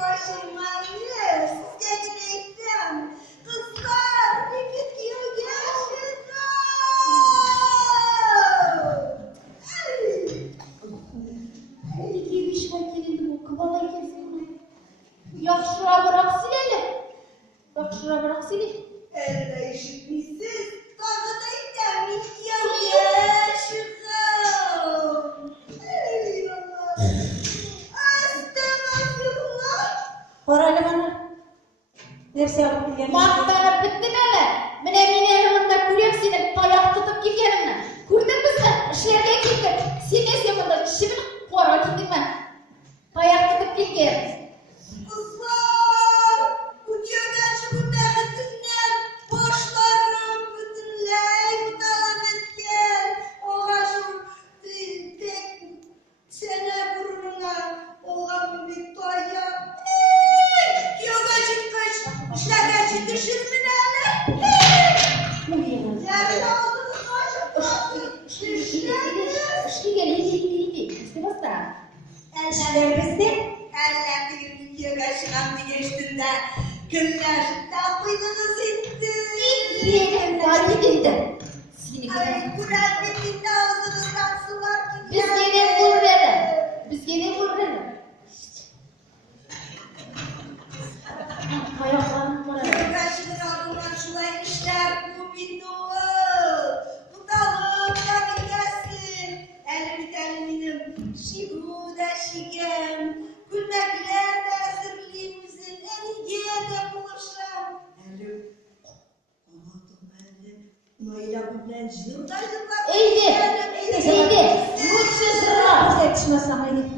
başım anne. Siz geçmeyeceğim. Kızlar bir gidiyor yaşına. İki iş vakiliydi bu. Kıvalar kesin. Yakşıra bırak silelim. Yakşıra bırak silelim. Elle işitmişsiz. Kavgada gidiyor yaşına. Eyvallah. Parayla bana. Neresi yapıp gelmiş? Mahtanı bittin hele. Mine mineriminde kuryem seni tayak tutup giderim. Kurdun mu sen? Şehirde gittin. Sines yapında şimdi para gittim ben. Tayak tutup giderim. Kızlar, bu göğeci bu mehetinden başlarım bütünley mutalak etken. Oğaşım tek sene burnuna oğam bir toya. Göğeci kış, işler düşür mü nane? Yani ağzını başım Işkı gel, iyi. İstemez de. İşlerimizde Ellerdi gidiyor aşkım geçtiğinde günler tapıydınız itti. Var gidildi. Ay Kur'an bittiğinde ağzınızdan sular gidiyor. Biz gene vur verin. Biz gene vur verin. Ayaklarım var. Başımın ardından şulay işler bu bir dua. Bu dalım da bir gelsin. Elim teliminim şihuda şigem. Gülmekler de hazırlığımızın en iyi de buluşam. Elim. Anladım elim. Nayla gülen cığırdaydım lan. İyiydi. Yurt sözüne. bize yetişmezsem haydi.